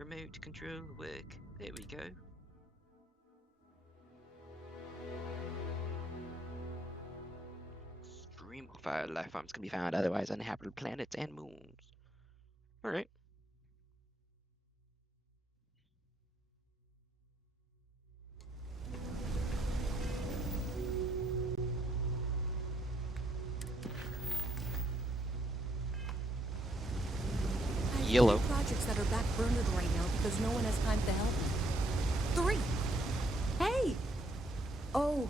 remote control work. There we go. Stream of life forms can be found otherwise uninhabitable planets and moons. Alright. I have Yellow. 3 projects that are backburnered right now because no one has time to help me. 3! Hey! Oh,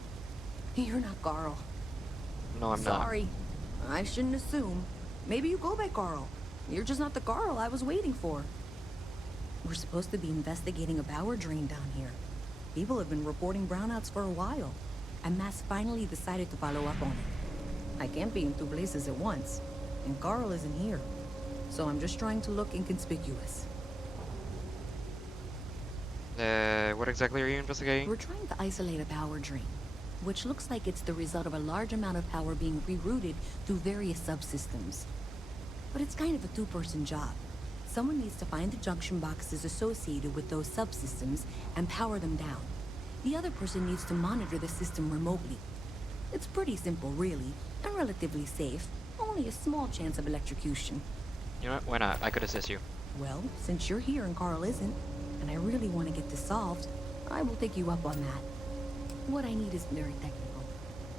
you're not Carl. No, I'm not. Sorry. I shouldn't assume. Maybe you go by Carl. You're just not the Carl I was waiting for. We're supposed to be investigating a power drain down here. People have been reporting brownouts for a while, and Mass finally decided to follow up on it. I can't be in 2 places at once, and Carl isn't here. So I'm just trying to look inconspicuous. What exactly are you investigating? We're trying to isolate a power drain, which looks like it's the result of a large amount of power being rerouted through various subsystems. But it's kind of a 2-person job. Someone needs to find the junction boxes associated with those subsystems and power them down. The other person needs to monitor the system remotely. It's pretty simple, really, and relatively safe. Only a small chance of electrocution. You know what? Why not? I could assist you. Well, since you're here and Carl isn't, and I really want to get this solved, I will take you up on that. What I need is very technical.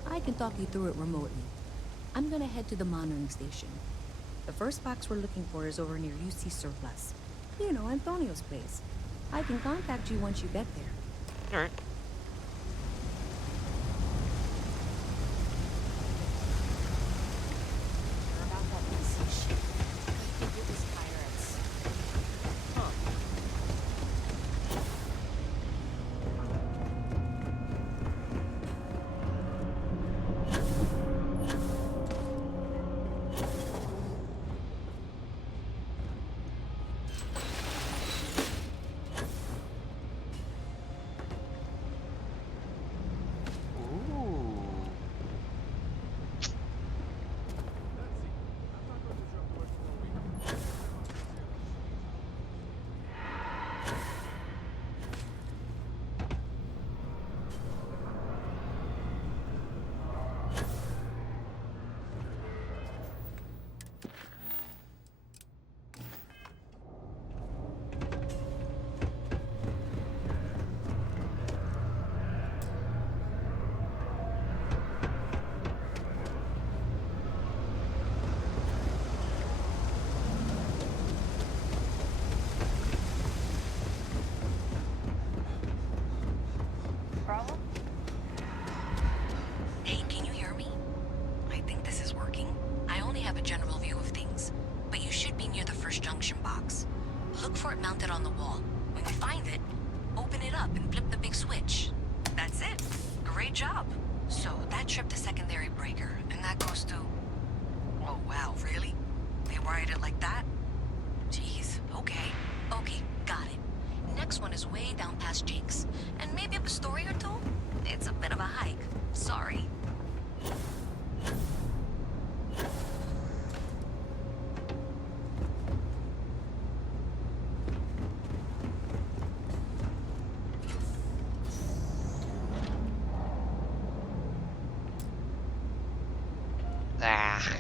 I can talk you through it remotely. I'm gonna head to the monitoring station. The first box we're looking for is over near UC Surplus. You know, Antonio's place. I can contact you once you get there. Alright. About that message. I think it was pirates. Ooh. Problem? Hey, can you hear me? I think this is working. I only have a general view of things, but you should be near the first junction box. Look for it mounted on the wall. When you find it, open it up and flip the big switch. That's it. Great job. So that tripped the secondary breaker, and that goes to... Oh, wow, really? They wired it like that? Jeez, okay. Okay, got it. Next one is way down past Jake's, and maybe up a story or two? It's a bit of a hike. Sorry. Ah.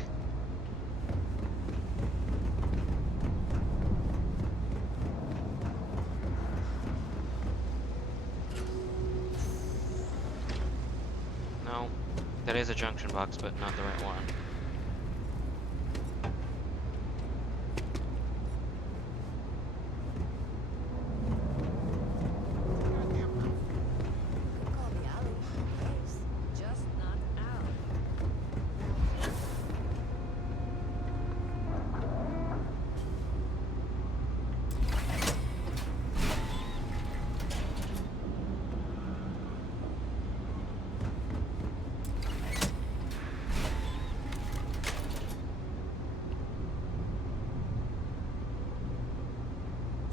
No. That is a junction box, but not the right one. Call the alley. Nice. Just not out.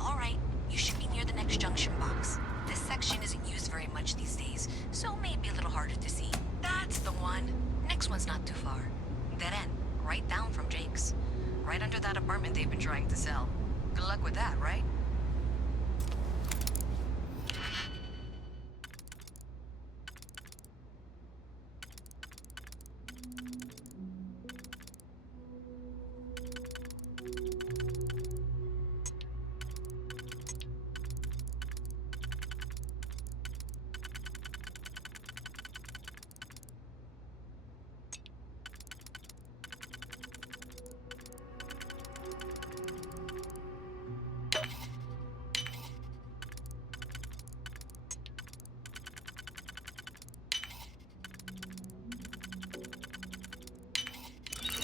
All right, you should be near the next junction box. This section isn't used very much these days, so it may be a little harder to see. That's the one. Next one's not too far. Dead end, right down from Jake's. Right under that apartment they've been trying to sell. Good luck with that, right?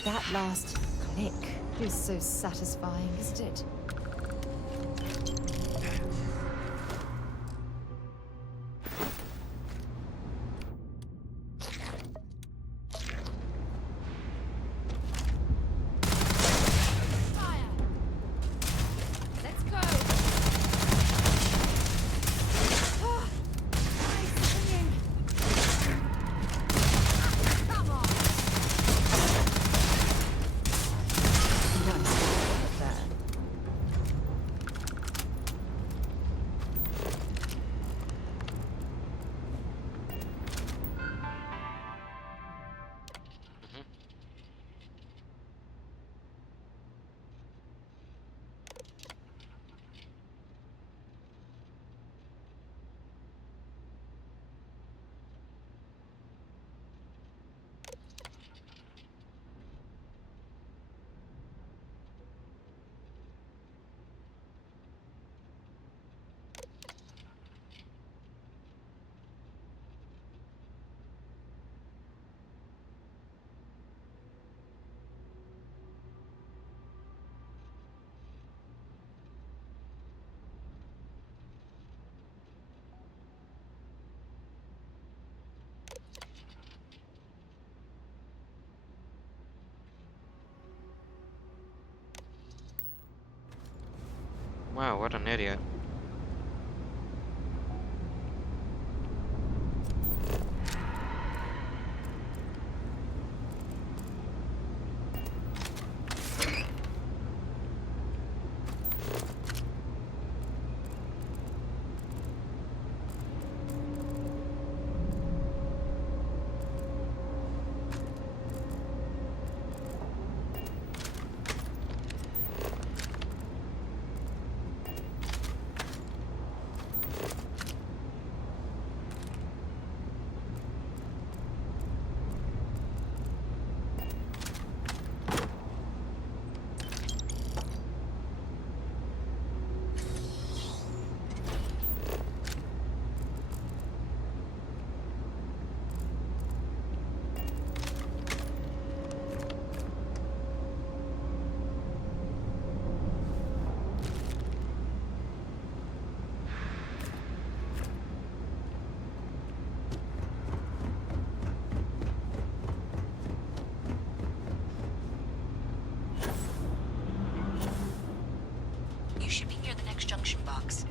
That last click is so satisfying, isn't it? Fire! Let's go! Ah, nice swinging. Come on! Nice work there. Mhm. Wow, what an idiot. You should be near the next junction box.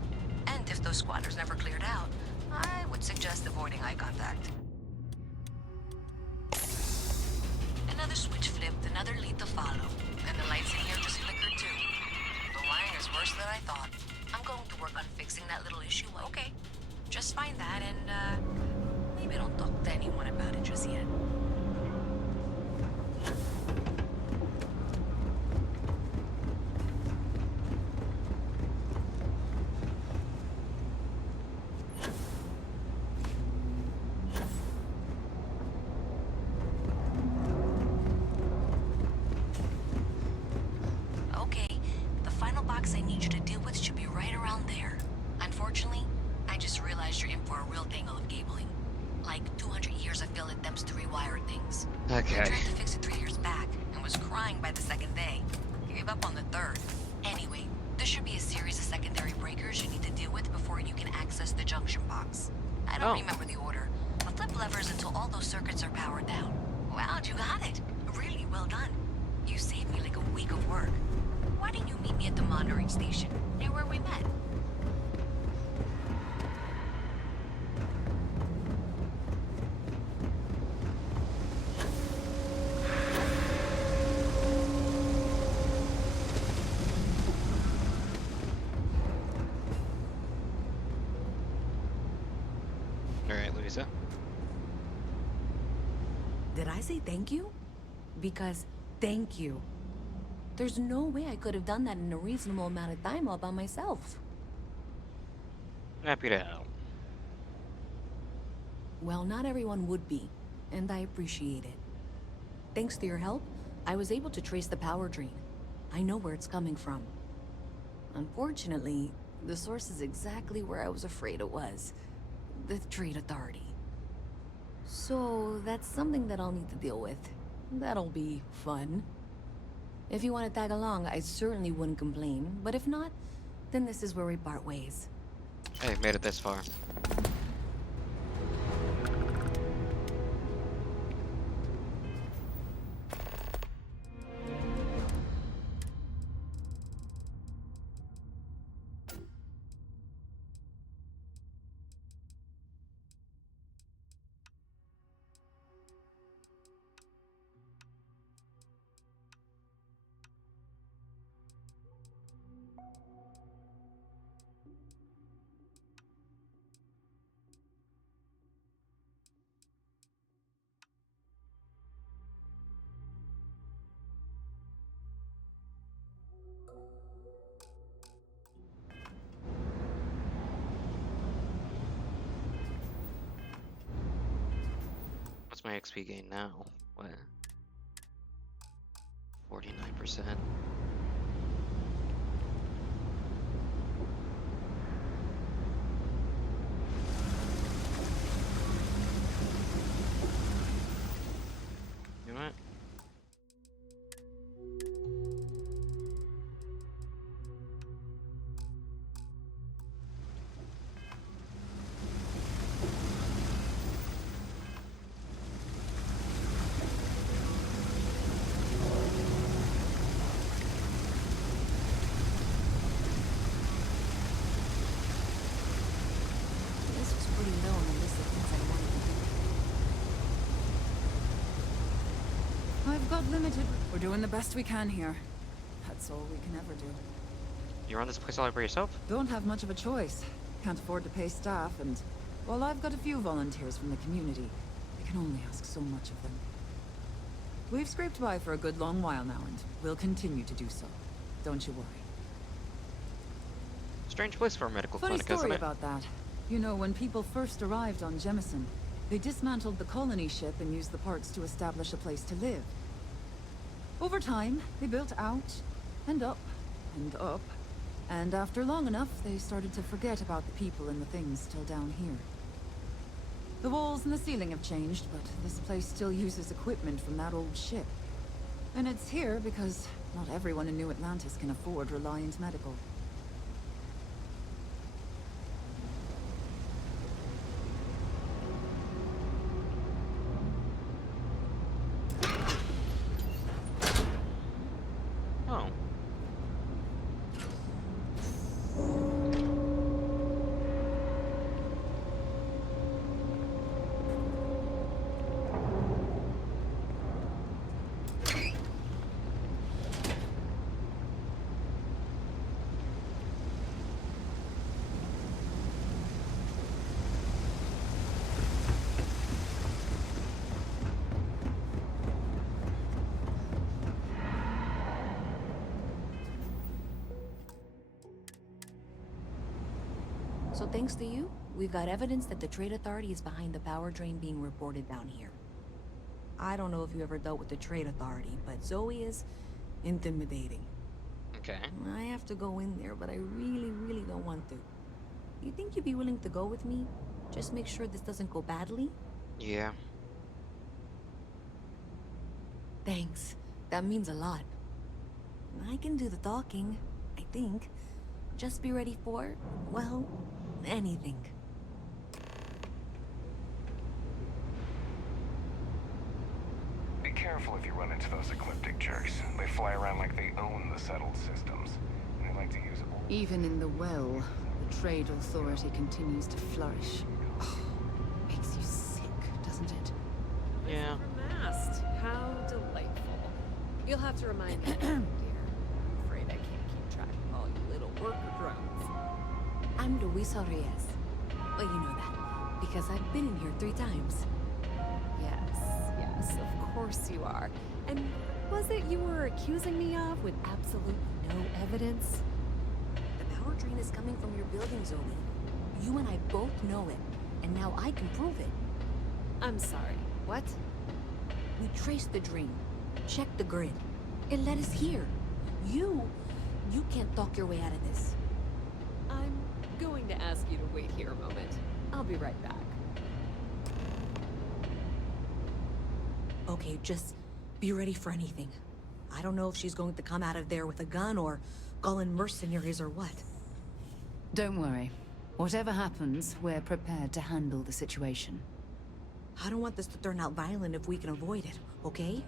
And if those squatters never cleared out, I would suggest avoiding eye contact. Another switch flipped, another lead to follow. And the lights in here just flickered too. The wiring is worse than I thought. I'm going to work on fixing that little issue, okay? Just find that and, maybe don't talk to anyone about it just yet. Okay, the final box I need you to deal with should be right around there. Unfortunately, I just realized you're in for a real tangle of cabling. Like 200 years of failed attempts to rewire things. I Okay. tried to fix it 3 years back and was crying by the second day. Gave up on the third. Anyway, there should be a series of secondary breakers you need to deal with before you can access the junction box. I don't Oh. remember the order, but flip levers until all those circuits are powered down. Wow, you got it. Really well done. You saved me like a week of work. Why didn't you meet me at the monitoring station, near where we met? Alright, Louisa. Did I say thank you? Because thank you. There's no way I could have done that in a reasonable amount of time all by myself. Happy to help. Well, not everyone would be, and I appreciate it. Thanks to your help, I was able to trace the power drain. I know where it's coming from. Unfortunately, the source is exactly where I was afraid it was. The Trade Authority. So, that's something that I'll need to deal with. That'll be fun. If you want to tag along, I certainly wouldn't complain. But if not, then this is where we part ways. Hey, made it this far. What's my XP gain now? What? 49%. You know what? This was pretty low on the list of things I wanted to do. I've got limited. We're doing the best we can here. That's all we can ever do. You run this place all by yourself? Don't have much of a choice. Can't afford to pay staff, and while I've got a few volunteers from the community, I can only ask so much of them. We've scraped by for a good long while now, and we'll continue to do so. Don't you worry. Strange place for a medical Funny clinic, isn't story it? about that. You know, when people first arrived on Jemison, they dismantled the colony ship and used the parts to establish a place to live. Over time, they built out, and up, and up, and after long enough, they started to forget about the people and the things still down here. The walls and the ceiling have changed, but this place still uses equipment from that old ship. And it's here because not everyone in New Atlantis can afford Reliant Medical. Oh. So thanks to you, we've got evidence that the Trade Authority is behind the power drain being reported down here. I don't know if you ever dealt with the Trade Authority, but Zoe is intimidating. Okay. I have to go in there, but I really don't want to. You think you'd be willing to go with me? Just make sure this doesn't go badly? Yeah. Thanks. That means a lot. I can do the talking, I think. Just be ready for, well, anything. Be careful if you run into those ecliptic jerks. They fly around like they own the settled systems. And they like to use old... Even in the well, the Trade Authority continues to flourish. Oh, makes you sick, doesn't it? Yeah. Mast. How delightful. You'll have to remind me, dear. I'm afraid I can't keep track of all you little worker drones. I'm Luisa Reyes. Well, you know that, because I've been in here 3 times. Yes, of course you are. And what was it you were accusing me of with absolutely no evidence? The power drain is coming from your building, Zoe. You and I both know it, and now I can prove it. I'm sorry. What? We traced the drain, checked the grid. It led us here. You can't talk your way out of this. I'm going to ask you to wait here a moment. I'll be right back. Okay, just Be ready for anything. I don't know if she's going to come out of there with a gun or call in mercenaries or what. Don't worry. Whatever happens, we're prepared to handle the situation. I don't want this to turn out violent if we can avoid it, okay?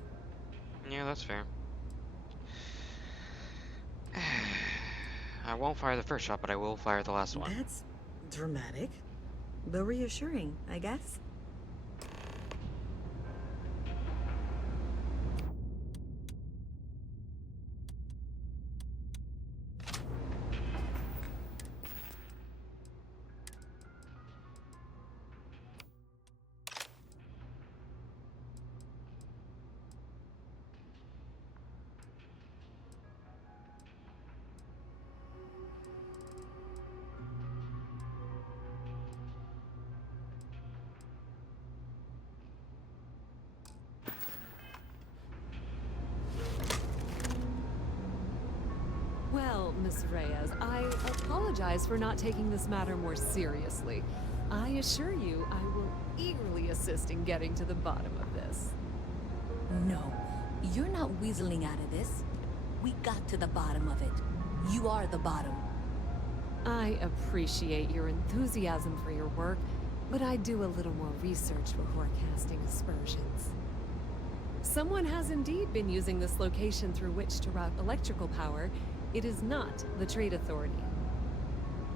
Yeah, that's fair. I won't fire the first shot, but I will fire the last one. That's dramatic, but reassuring, I guess. Well, Miss Reyes, I apologize for not taking this matter more seriously. I assure you, I will eagerly assist in getting to the bottom of this. No, you're not weaseling out of this. We got to the bottom of it. You are the bottom. I appreciate your enthusiasm for your work, but I do a little more research before casting aspersions. Someone has indeed been using this location through which to route electrical power. It is not the Trade Authority.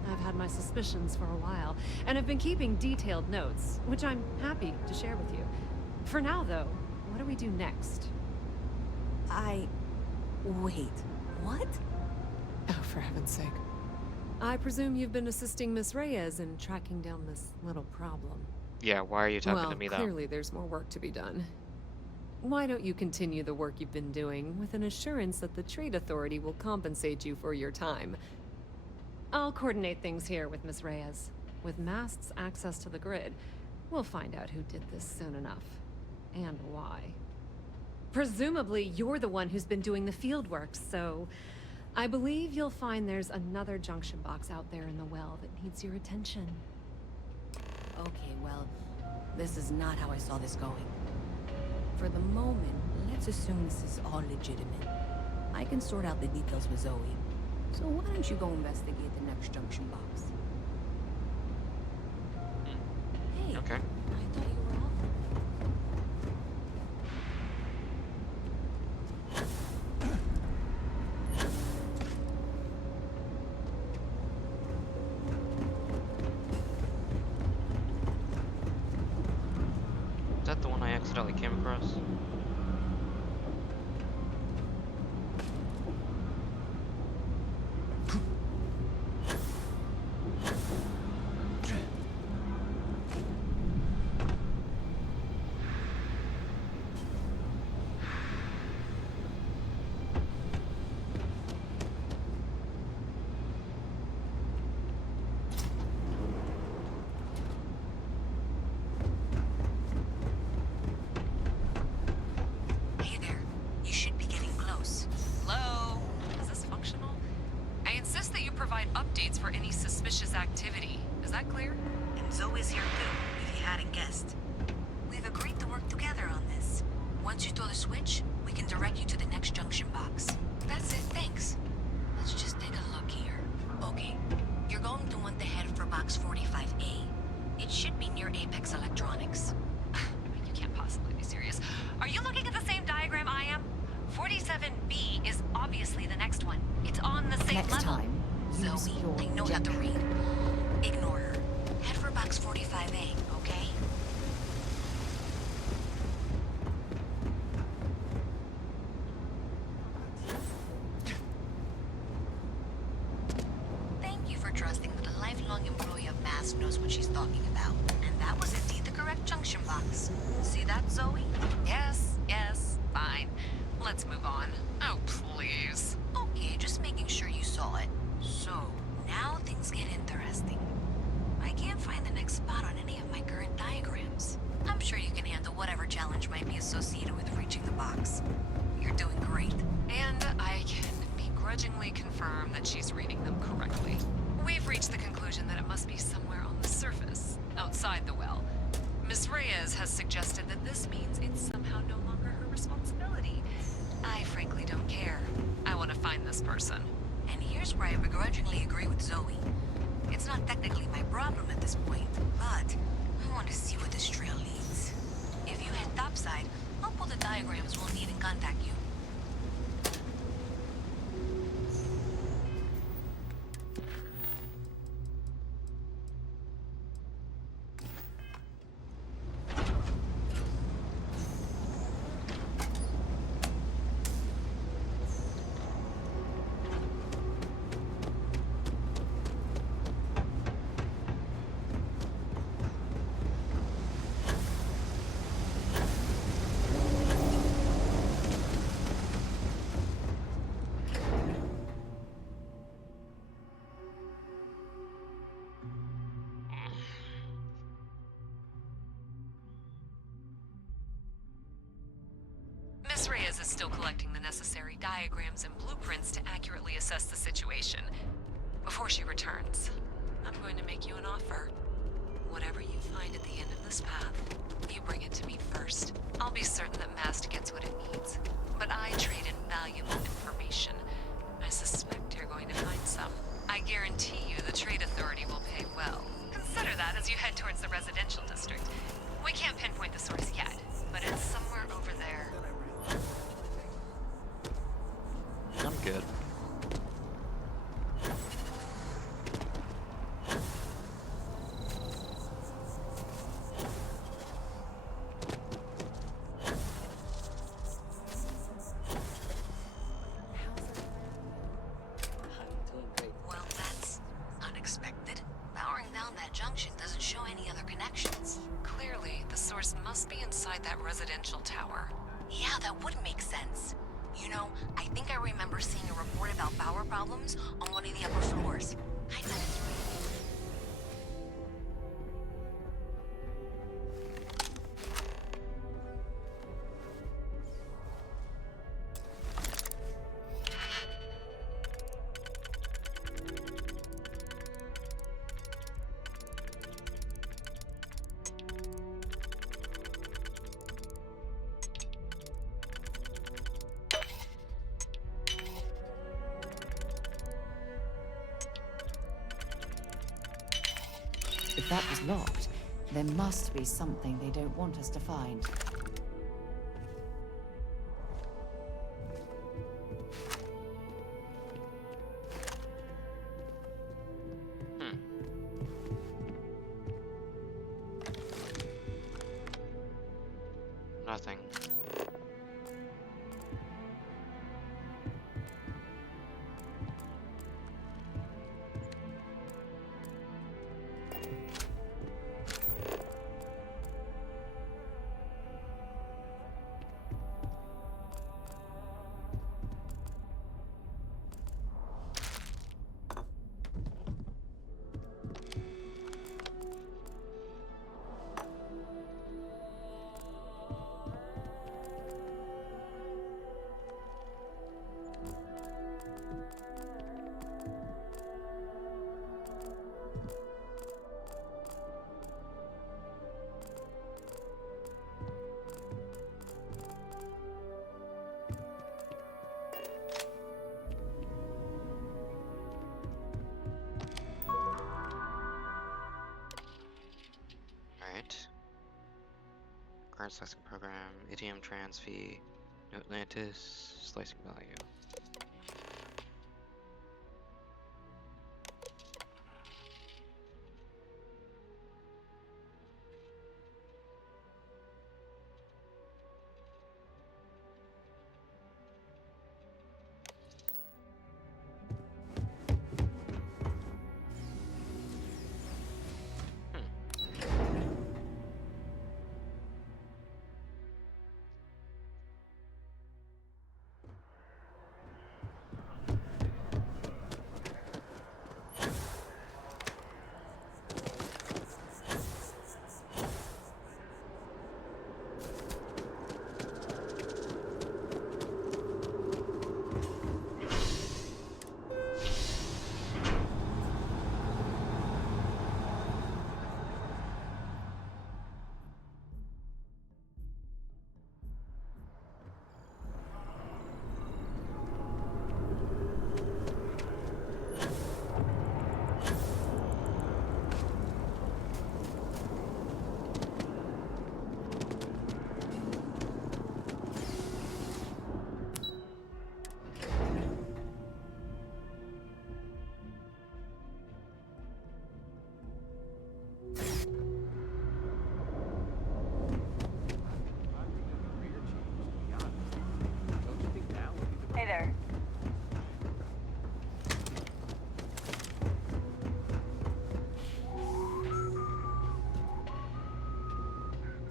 I've had my suspicions for a while, and have been keeping detailed notes, which I'm happy to share with you. For now, though, what do we do next? Wait, what? Oh, for heaven's sake. I presume you've been assisting Miss Reyes in tracking down this little problem. Yeah, why are you talking to me, though? Clearly there's more work to be done. Why don't you continue the work you've been doing with an assurance that the Trade Authority will compensate you for your time? I'll coordinate things here with Miss Reyes. With Mast's access to the grid, we'll find out who did this soon enough. And why. Presumably, you're the one who's been doing the field work, so I believe you'll find there's another junction box out there in the well that needs your attention. Okay, well, this is not how I saw this going. For the moment, let's assume this is all legitimate. I can sort out the details with Zoe. So why don't you go investigate the next junction box? Hey, Okay. I thought you were off. Is that the one I accidentally came across? Hey there. You should be getting close. Hello? Is this functional? I insist that you provide updates for any suspicious activity. Is that clear? And Zoe's here too, if you hadn't guessed. We've agreed to work together on this. Once you throw the switch, we can direct you to the next junction box. That's it, thanks. Let's just take a look here. Okay, you're going to want to head for box 45A. It should be near Apex Electronics. You can't possibly be serious. Are you looking at the same diagram I am? 47B is obviously the next one. It's on the same Next level. time, use Zoe, your I know how to jetpack. read. Ignore her. Head for box 45A, okay? Thank you for trusting that a lifelong employee of MASS knows what she's talking about. And that was indeed the correct junction box. See that, Zoe? Yes, fine. Let's move on. Oh, please. Okay, just making sure you saw it. So, now things get interesting. I can't find the next spot on any of my current diagrams. I'm sure you can handle whatever challenge might be associated with reaching the box. You're doing great. And I can begrudgingly confirm that she's reading them correctly. We've reached the conclusion that it must be somewhere on the surface, outside the well. Miss Reyes has suggested that this means it's somehow no longer her responsibility. don't care. I want to find this person. And here's where I begrudgingly agree with Zoe. It's not technically my problem at this point, but I want to see where this trail leads. If you head topside, I'll pull the diagrams we'll need and contact you. Miss Reyes is still collecting the necessary diagrams and blueprints to accurately assess the situation. Before she returns, I'm going to make you an offer. Whatever you find at the end of this path, you bring it to me first. I'll be certain that Mast gets what it needs, but I trade in valuable information. I suspect you're going to find some. I guarantee you the Trade Authority will pay well. Consider that as you head towards the residential district. We can't pinpoint the source yet, but it's somewhere over there. I'm good. Well, that's unexpected. Powering down that junction doesn't show any other connections. Clearly, the source must be inside that residential tower. Yeah, that would make sense. You know, I think I remember seeing a report about power problems on one of the upper floors. I bet it's real. If that was locked, there must be something they don't want us to find. Nothing. Alright. Current slicing program, ATM trans fee, no Atlantis, slicing value.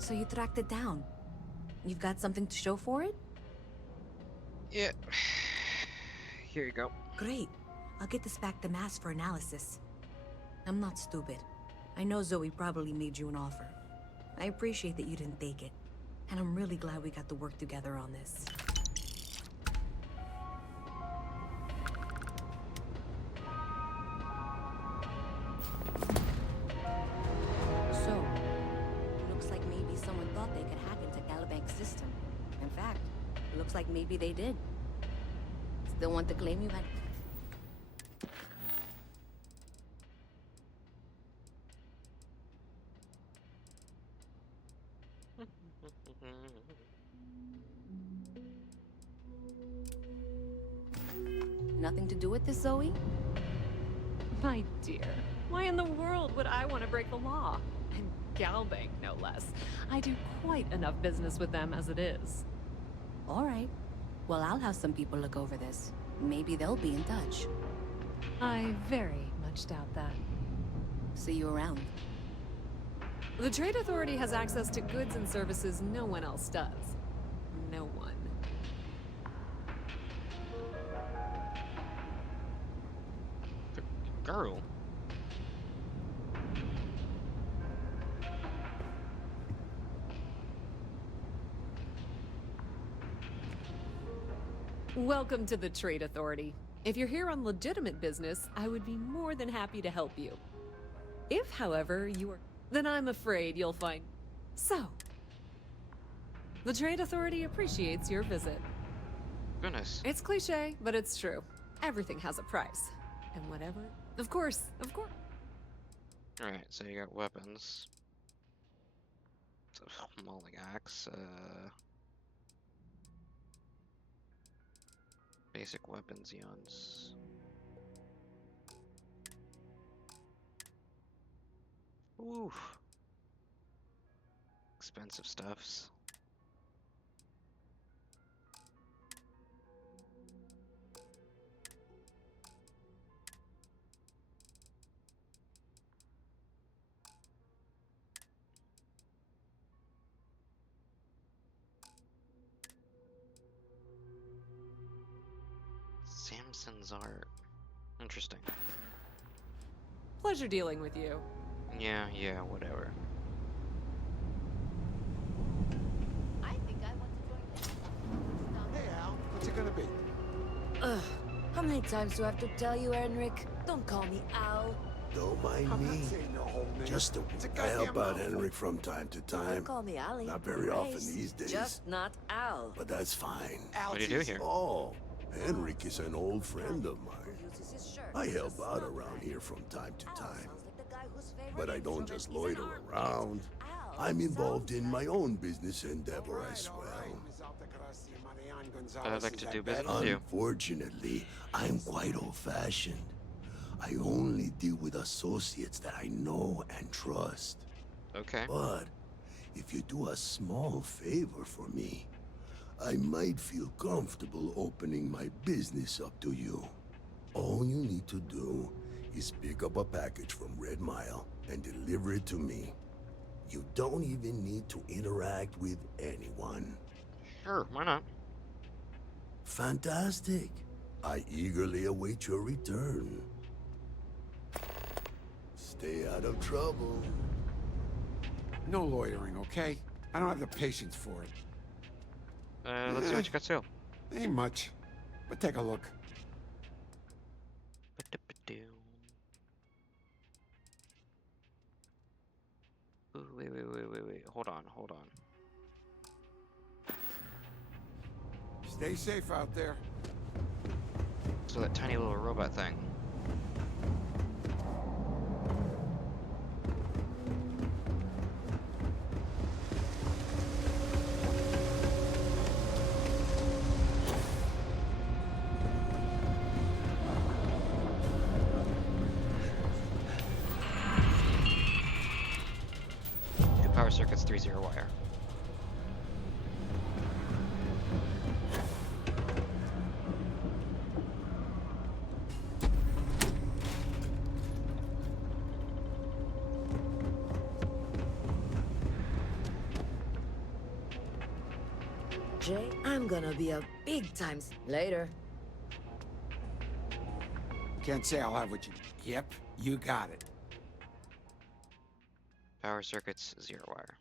So you tracked it down. You've got something to show for it? Yeah. Here you go. Great. I'll get this back to Mass for analysis. I'm not stupid. I know Zoe probably made you an offer. I appreciate that you didn't take it. And I'm really glad we got to work together on this. So, looks like maybe someone thought they could hack into Calibank's system. In fact, looks like maybe they did. Still want to claim you had... Nothing to do with this, Zoe? My dear, why in the world would I want to break the law? And Galbank, no less. I do quite enough business with them as it is. All right. Well, I'll have some people look over this. Maybe they'll be in touch. I very much doubt that. See you around. The Trade Authority has access to goods and services no one else does. No one. Girl. Welcome to the Trade Authority. If you're here on legitimate business, I would be more than happy to help you. If, however, you are... then I'm afraid you'll find... So... The Trade Authority appreciates your visit. Goodness. It's cliche, but it's true. Everything has a price. And whatever... Of course, of course. Alright, so you got weapons. So, mauling axe, basic weapons, Eons. Ooh. Expensive stuffs. Samson's art. Interesting. Pleasure dealing with you. Yeah, whatever. I think I want to join them. Hey, Al, what's it gonna be? Ugh. How many times do I have to tell you, Enric? Don't call me Al. Don't mind I'm me. not saying your whole name. Just a It's a I help goddamn out mouthful. Henrik from time to time. Call me Ali. Not very often these days. Just not Al. But that's fine. Al, What do you do easy. here? Oh, Henrik is an old friend of mine. Uses his shirt. I help Just out not around that. here from time to Al time. sounds like the guy whose favorite But I don't instrument just is loiter an armpit. around. Al I'm involved sounds in my like- own business endeavor All as right, well. Ms. Altagracia Marian I'd Gonzalez like is to at do bat. business with you. Unfortunately, I'm quite old-fashioned. I only deal with associates that I know and trust. Okay. But if you do a small favor for me, I might feel comfortable opening my business up to you. All you need to do is pick up a package from Red Mile and deliver it to me. You don't even need to interact with anyone. Sure, why not? Fantastic. I eagerly await your return. Stay out of trouble. No loitering, okay? I don't have the patience for it. Let's see what you got to sell. Ain't much, but take a look. Ba-da-ba-doo. Ooh, wait. Hold on. Stay safe out there. So that tiny little robot thing. Two power circuits, 3-0 wire. Jay, I'm gonna be a big-time... Later. Can't say I'll have what you... Yep, you got it. Power circuits, 0 wire.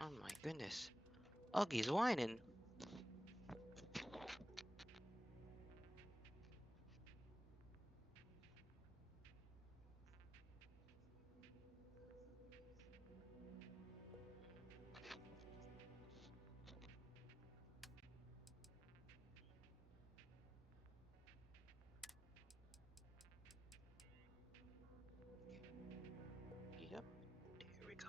Oh my goodness. Uggy's whining. Yep, here we go.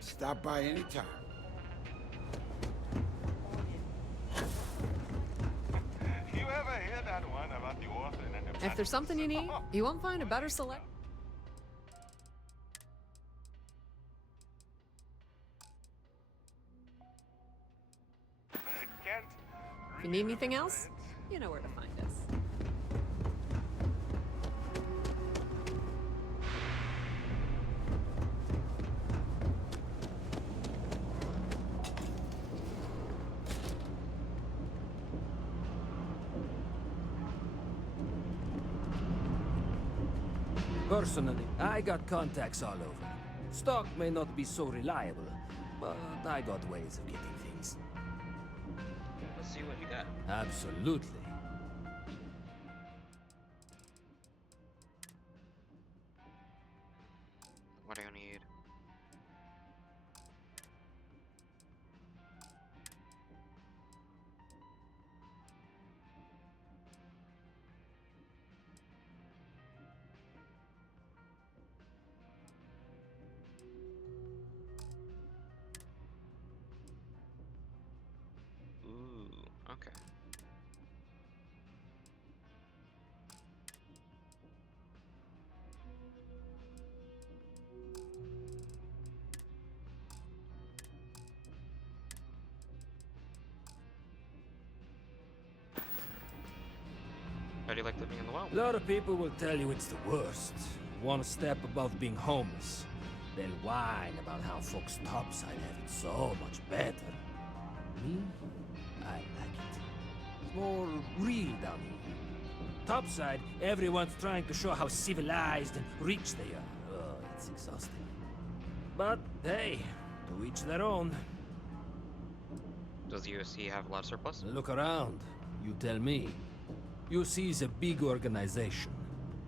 Stop by anytime. You ever hear that one about the orphan and the If there's something you need, you won't find a better select. Can't If you need anything else, you know where to find us. Personally, I got contacts all over. Stock may not be so reliable, but I got ways of getting things. Let's see what you got. Absolutely. What do you need? Ooh, okay. How do you like living in the wild? A lot of people will tell you it's the worst. One step above being homeless. They'll whine about how folks topside have it so much better. Me? I like it. It's more real down here. Topside, everyone's trying to show how civilized and rich they are. Oh, it's exhausting. But hey, to each their own. Does USC have a lot of surplus? Look around. You tell me. UC is a big organization.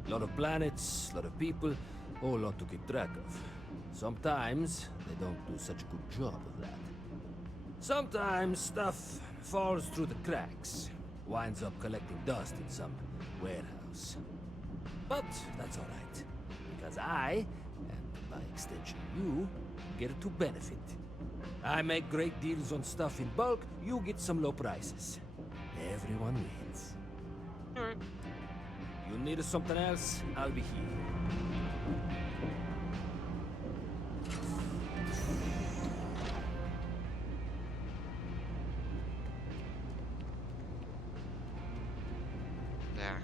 A lot of planets, a lot of people, whole lot to keep track of. Sometimes they don't do such a good job of that. Sometimes stuff falls through the cracks, winds up collecting dust in some warehouse. But that's all right, because I, and by extension you, get to benefit. I make great deals on stuff in bulk, you get some low prices. Everyone wins. Alright. You need something else, I'll be here. There.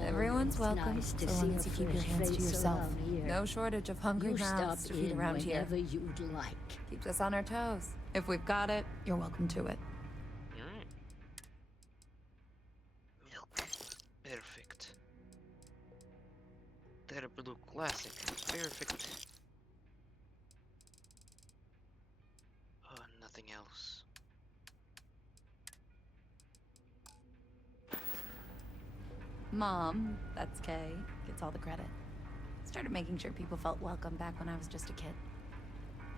Everyone's welcome, Nice to so see long a as you keep your fresh hands to face yourself. around here. No shortage of hungry You mouths stop to feed in around here. whenever you'd like. Keeps us on our toes. If we've got it, you're welcome to it. Alright. Milk. Perfect. had a blue classic. Perfect. Oh, nothing else. Mom, that's Kay, gets all the credit. Started making sure people felt welcome back when I was just a kid.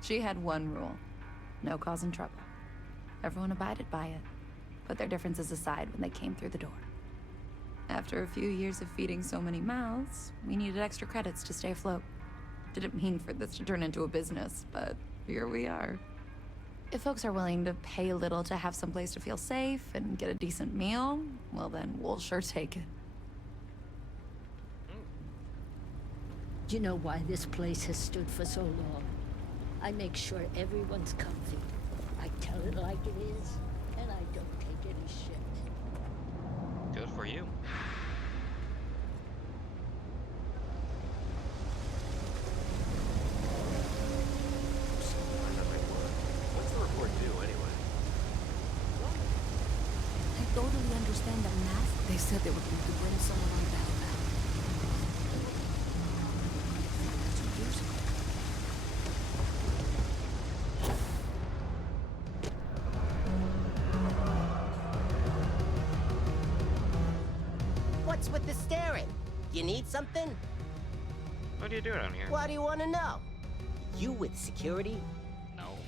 She had one rule: no causing trouble. Everyone abided by it, put their differences aside when they came through the door. After a few years of feeding so many mouths, we needed extra credits to stay afloat. Didn't mean for this to turn into a business, but here we are. If folks are willing to pay a little to have someplace to feel safe and get a decent meal, well then, we'll sure take it. Do you know why this place has stood for so long? I make sure everyone's comfy. I tell it like it is, and I don't take any shit. Good for you. What's the report do anyway? I totally understand the math. They said they were going to bring someone on battleground. 2 years ago. What's with the staring? You need something? What do you do down here? What do you want to know? You with security? No.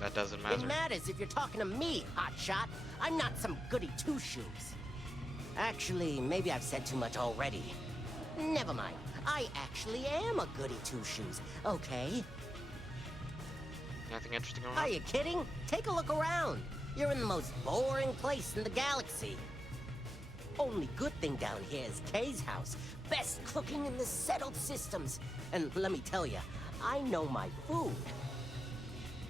That doesn't matter. It matters if you're talking to me, hotshot. I'm not some goody two-shoes. Actually, maybe I've said too much already. Never mind. I actually am a goody two-shoes, okay? Nothing interesting going Are on? you kidding? Take a look around. You're in the most boring place in the galaxy. Only good thing down here is Kay's house. Best cooking in the settled systems. And let me tell you, I know my food.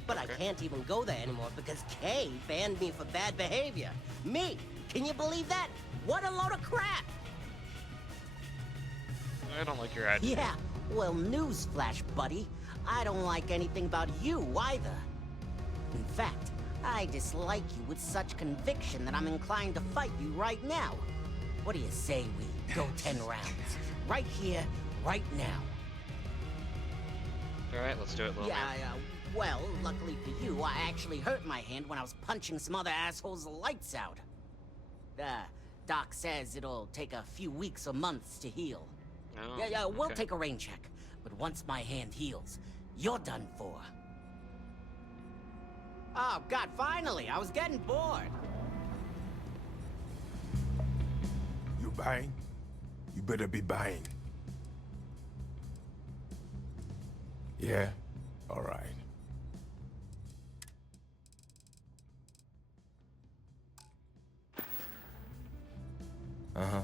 But I can't even go there anymore because Kay banned me for bad behavior. Me? Can you believe that? What a load of crap! I don't like your attitude. Yeah, well, newsflash, buddy. I don't like anything about you either. In fact, I dislike you with such conviction that I'm inclined to fight you right now. What do you say we go 10 rounds? Right here, right now. Alright, let's do it, little man. Well, luckily for you, I actually hurt my hand when I was punching some other assholes' lights out. Doc says it'll take a few weeks or months to heal. Oh, We'll okay. take a rain check. But once my hand heals, you're done for. Oh, God, finally! I was getting bored. You buying? You better be buying. Yeah? All right. Uh-huh.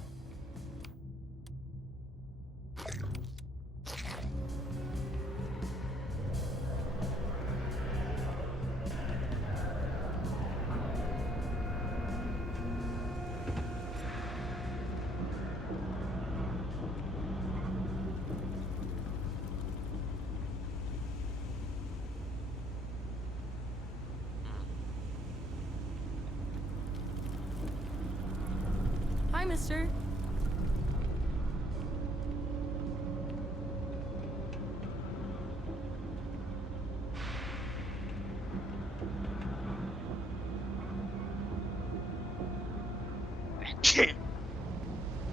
Hi, mister.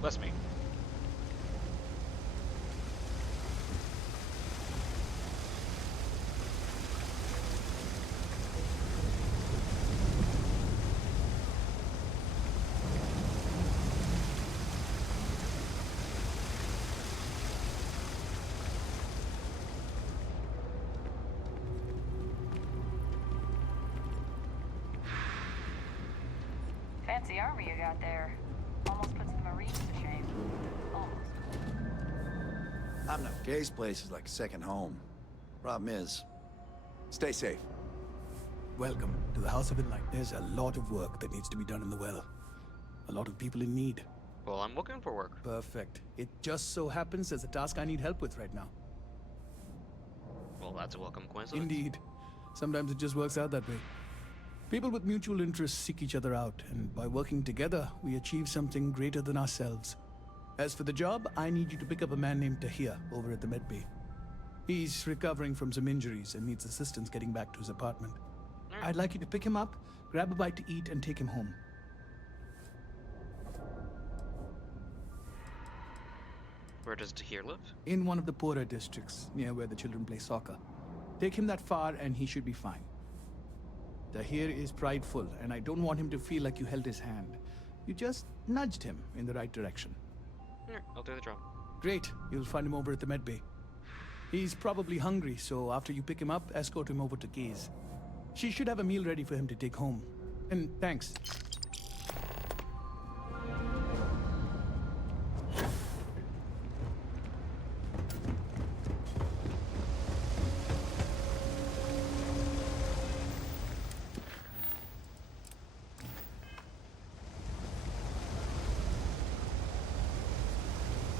Bless me. Fancy army you got there. Almost puts the Marines to shame. Almost. I don't know. Kay's place is like a second home. Problem is, stay safe. Welcome to the House of Enlight. There's a lot of work that needs to be done in the well. A lot of people in need. Well, I'm looking for work. Perfect. It just so happens there's a task I need help with right now. Well, that's a welcome coincidence. Indeed. Sometimes it just works out that way. People with mutual interests seek each other out, and by working together, we achieve something greater than ourselves. As for the job, I need you to pick up a man named Tahir over at the medbay. He's recovering from some injuries and needs assistance getting back to his apartment. I'd like you to pick him up, grab a bite to eat, and take him home. Where does Tahir live? In one of the poorer districts, near where the children play soccer. Take him that far and he should be fine. Tahir is prideful, and I don't want him to feel like you held his hand. You just nudged him in the right direction. I'll do the job. Great. You'll find him over at the medbay. He's probably hungry, so after you pick him up, escort him over to Kay's. She should have a meal ready for him to take home. And thanks.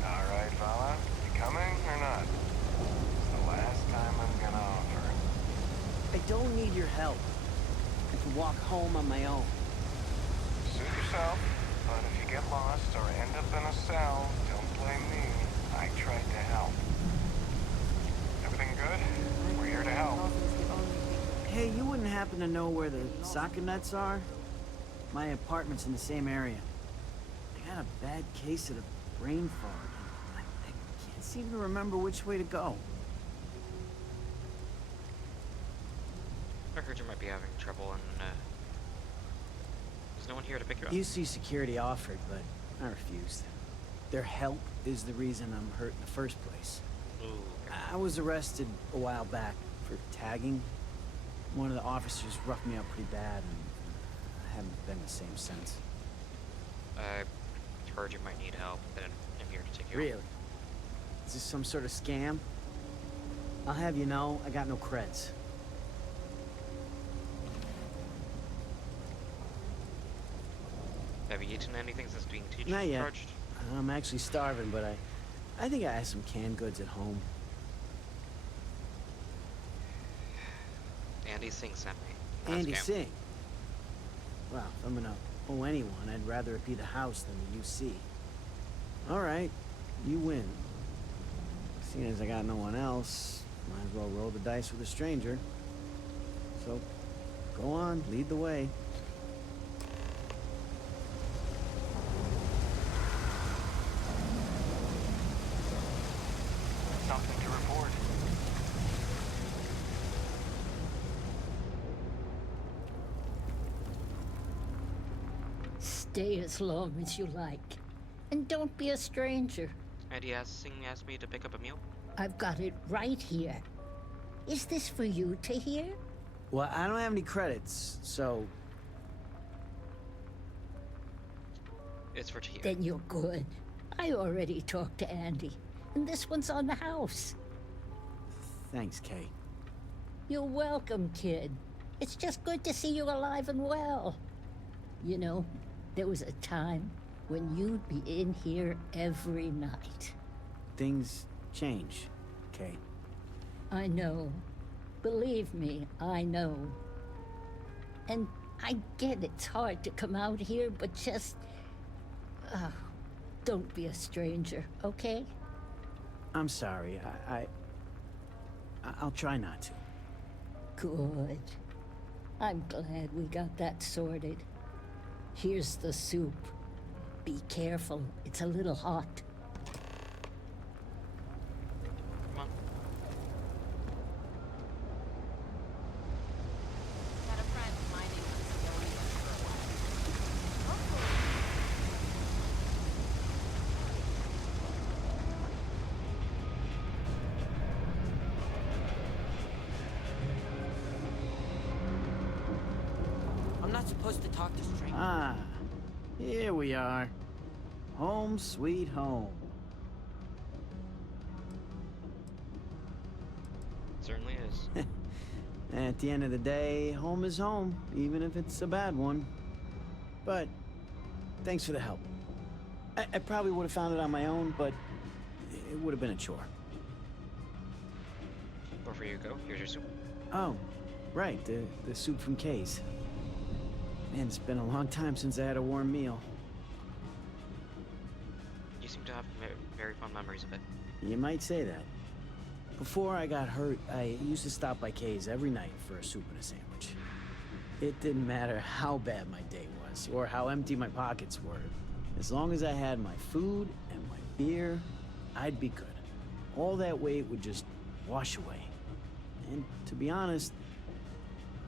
Alright, fella. You coming or not? It's the last time I'm gonna offer. I don't need your help. I can walk home on my own. Suit yourself, but if you get lost or end up in a cell, don't blame me. I tried to help. Everything good? We're here to help. Hey, you wouldn't happen to know where the soccer nets are? My apartment's in the same area. I got a bad case of the brain fog. I can't seem to remember which way to go. I heard you might be having trouble, and there's no one here to pick you up. UC security offered, but I refused. Their help is the reason I'm hurt in the first place. Ooh, okay. I was arrested a while back for tagging. One of the officers roughed me up pretty bad, and I haven't been the same since. I heard you might need help, then I'm here to take you. Really? Is this some sort of scam? I'll have you know, I got no creds. Have you eaten anything since being Not yet. charged? I'm actually starving, but I think I have some canned goods at home. Andy Singh sent me. Andy Scam. Singh? Well, if I'm gonna owe anyone, I'd rather it be the house than the UC. All right, you win. Seeing as I got no one else, might as well roll the dice with a stranger. So, go on, lead the way. Something to report. Stay as long as you like. And don't be a stranger. Andy Singh asked me to pick up a meal. I've got it right here. Is this for you to hear? Well, I don't have any credits, so... It's for Tahir. Then you're good. I already talked to Andy, and this one's on the house. Thanks, Kay. You're welcome, kid. It's just good to see you alive and well. You know, there was a time when you'd be in here every night. Things change, Kay. I know. Believe me, I know. And I get it's hard to come out here, but just... don't be a stranger, okay? I'm sorry. I'll try not to. Good. I'm glad we got that sorted. Here's the soup. Be careful, it's a little hot. Come on. Got a friend minding us going in for a while. Hopefully. I'm not supposed to talk to strangers. Ah, here we are. Home sweet home. Certainly is. At the end of the day, home is home, even if it's a bad one. But thanks for the help. I probably would have found it on my own, but it would have been a chore. Before you go, here's your soup. Oh, right, the soup from Kay's. Man, it's been a long time since I had a warm meal. You seem to have very fond memories of it. You might say that. Before I got hurt, I used to stop by Kay's every night for a soup and a sandwich. It didn't matter how bad my day was, or how empty my pockets were. As long as I had my food and my beer, I'd be good. All that weight would just wash away. And to be honest,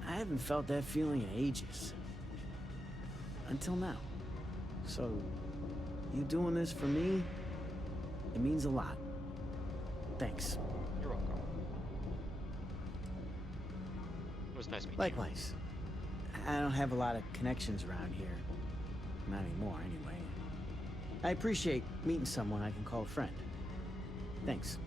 I haven't felt that feeling in ages. Until now. So, you doing this for me, it means a lot. Thanks. You're welcome. It was nice meeting you. Likewise. I don't have a lot of connections around here. Not anymore, anyway. I appreciate meeting someone I can call a friend. Thanks.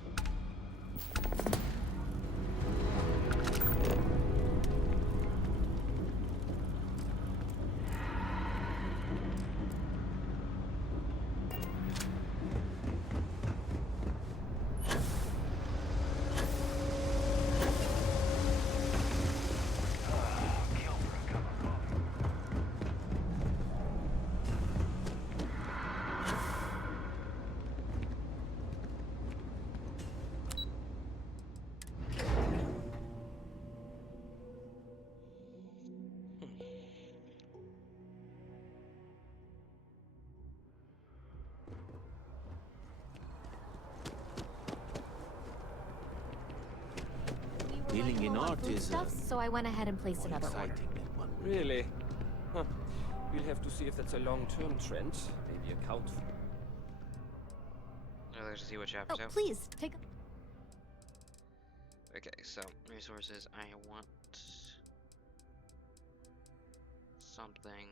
Dealing in art is so I went ahead and placed another order. Really? Huh. We'll have to see if that's a long-term trend. Maybe account for. Let's see what chapter's Oh, out. please take a. Okay, so resources. I want something.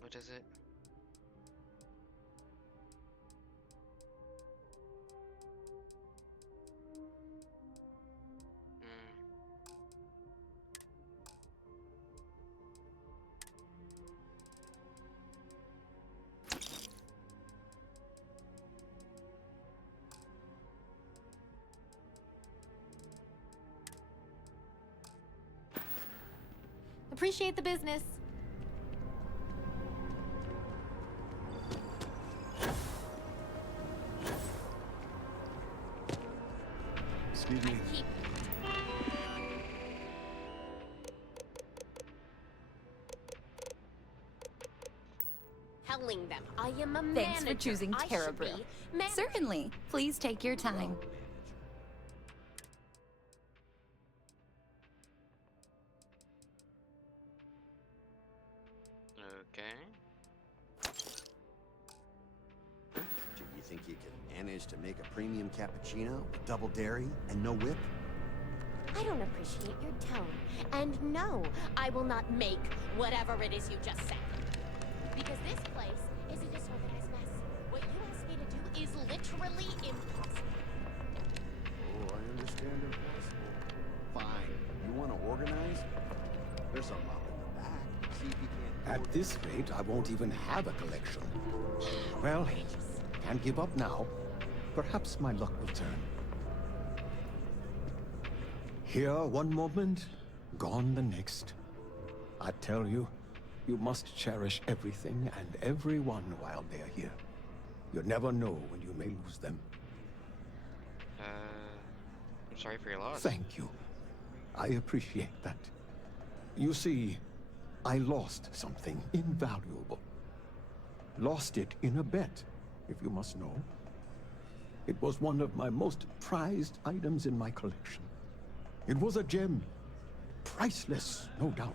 What is it? Appreciate the business. Excuse me. Telling them I am a Thanks manager. for choosing I Terra should Brew. be Certainly. Please take your time. Okay. Do you think you can manage to make a premium cappuccino with double dairy and no whip? I don't appreciate your tone. And no, I will not make whatever it is you just said. Because this place is a disorganized mess. What you asked me to do is literally impossible. Oh, I understand impossible. Fine. You want to organize? There's a mop in the back. See if you can't... At this rate, I won't even have a collection. Well, can't give up now. Perhaps my luck will turn. Here one moment, gone the next. I tell you, you must cherish everything and everyone while they're here. You never know when you may lose them. I'm sorry for your loss. Thank you. I appreciate that. You see, I lost something invaluable. Lost it in a bet, if you must know. It was one of my most prized items in my collection. It was a gem, priceless, no doubt.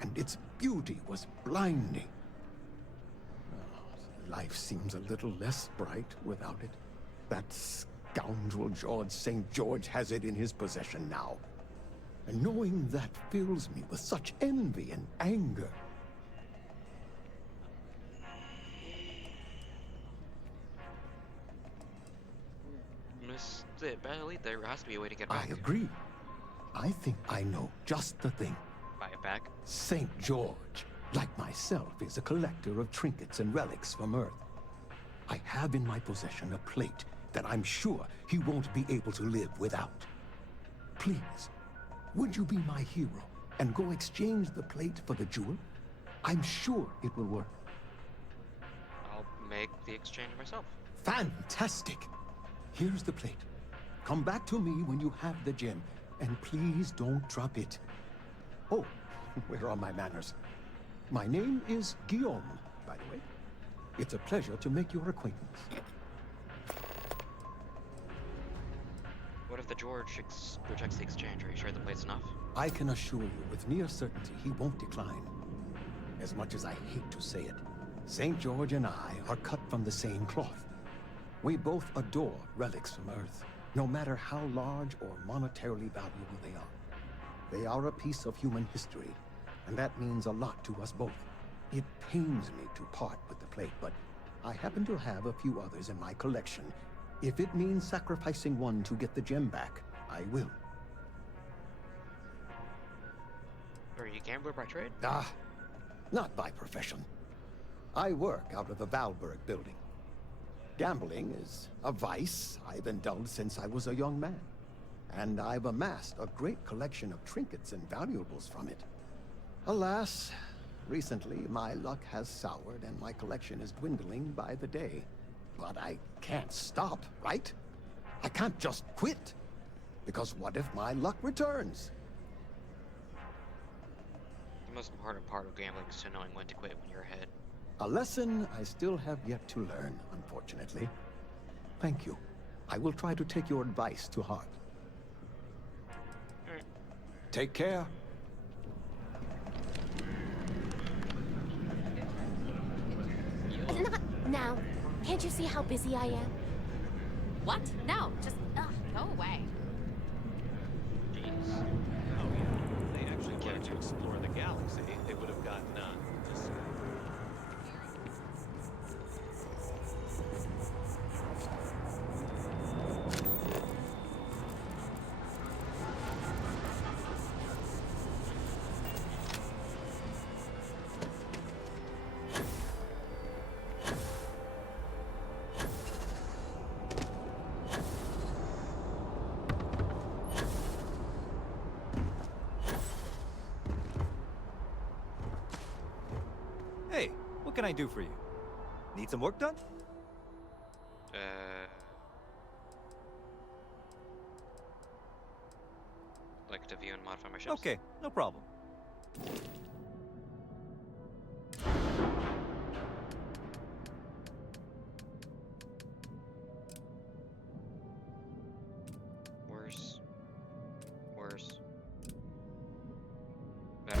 And its beauty was blinding. Life seems a little less bright without it. That scoundrel George St. George has it in his possession now. And knowing that fills me with such envy and anger. Mr. Bailey, there has to be a way to get I back. agree. I think I know just the thing. Buy it back. St. George like myself, is a collector of trinkets and relics from Earth. I have in my possession a plate that I'm sure he won't be able to live without. Please, would you be my hero and go exchange the plate for the jewel? I'm sure it will work. I'll make the exchange myself. Fantastic! Here's the plate. Come back to me when you have the gem, and please don't drop it. Oh, where are my manners? My name is Guillaume, by the way. It's a pleasure to make your acquaintance. What if the George rejects the exchange? Are you sure the plate's enough? I can assure you with near certainty he won't decline. As much as I hate to say it, St. George and I are cut from the same cloth. We both adore relics from Earth, no matter how large or monetarily valuable they are. They are a piece of human history, and that means a lot to us both. It pains me to part with the plate, but I happen to have a few others in my collection. If it means sacrificing one to get the gem back, I will. Are you a gambler by trade? Ah, not by profession. I work out of the Valberg building. Gambling is a vice I've indulged since I was a young man, and I've amassed a great collection of trinkets and valuables from it. Alas, recently my luck has soured and my collection is dwindling by the day. But I can't stop, right? I can't just quit. Because what if my luck returns? The most important part of gambling is to knowing when to quit when you're ahead. A lesson I still have yet to learn, unfortunately. Thank you. I will try to take your advice to heart. Take care. Not now. Can't you see how busy I am? What? No, just go away. Jeez. Oh yeah. They actually wanted to explore the galaxy. They would have gotten just Hey, what can I do for you? Need some work done? Like to view and modify my ships? Okay, no problem. Worse. Worse. Better.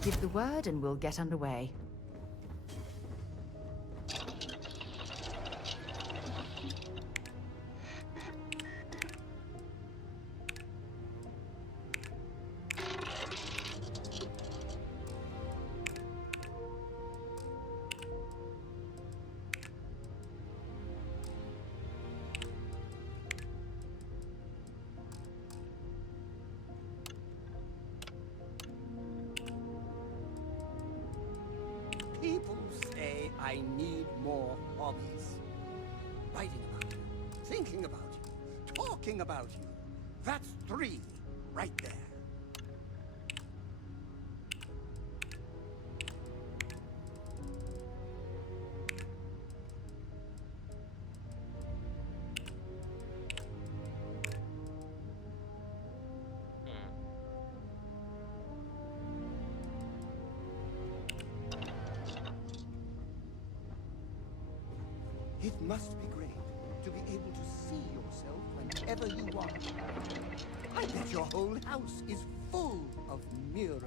Give the word and we'll get underway. People say I need more hobbies. Writing about you, thinking about you, talking about you. That's 3 right there. It must be great to be able to see yourself whenever you want. I bet your whole house is full of mirrors.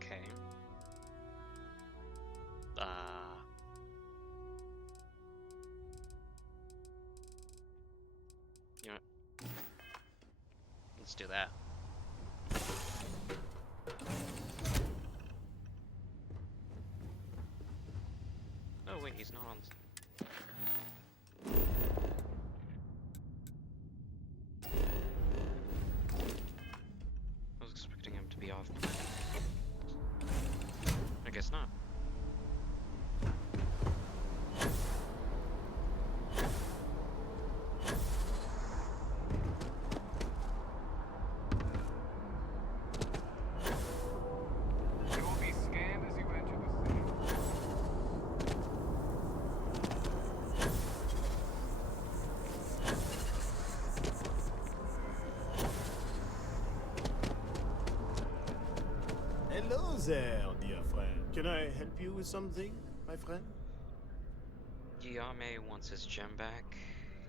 Okay. You know what? Let's do that. Oh wait, he's not on. I was expecting him to be off. I guess not. You will be scanned as you enter the city. Hello there, dear friend. Can I help you with something, my friend? Guillaume wants his gem back.